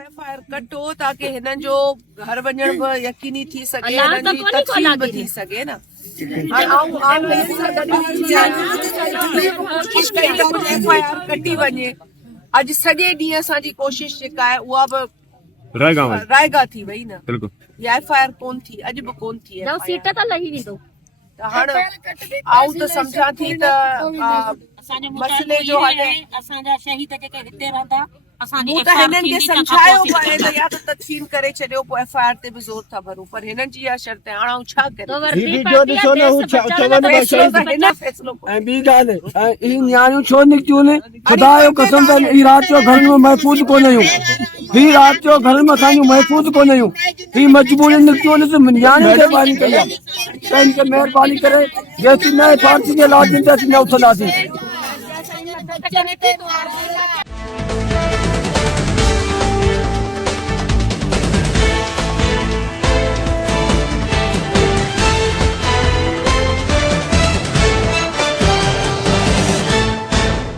एफआईआर कटो ताकि हिननि जो घर वञण बि यकीनी थी सघे, हिननि जी तफ़सील बि थी सघे न। कोशिश कई एफआईआर कटी वञे। अॼु सॼे ॾींहं असांजी कोशिश जेका आहे उहा बि रायगा थी वई न। या एफआईआर कोन थी, अॼु बि कोन थी। सीट त लही वेंदो। त हाणे आऊं त सम्झां थी त मसइले जो हाणे असांजा शहीद जेके हिते रहंदा मूं त हिननि खे सम्झायो पए त या त तक़सीम करे छॾियो, पोइ एफआईआर ते बि ज़ोर था भरूं, पर हिननि जी इहा शर्त आहे। हाणे आऊं छा करियां? ऐं ॿी ॻाल्हि, नियाणियूं छो निकितियूं आहिनि? ख़ुदा जो कसम त ही राति जो घर में महफ़ूज़ कोन आहियूं, ही राति जो घर में असांजूं महफ़ूज़ कोन आहियूं, ही मजबूरी निकितियूं आहिनि। नियाणियुनि खे महिरबानी कई आहे, त हिनखे महिरबानी करे जेसीं न फारसी जे लाज़िम ते असीं न उथंदासीं।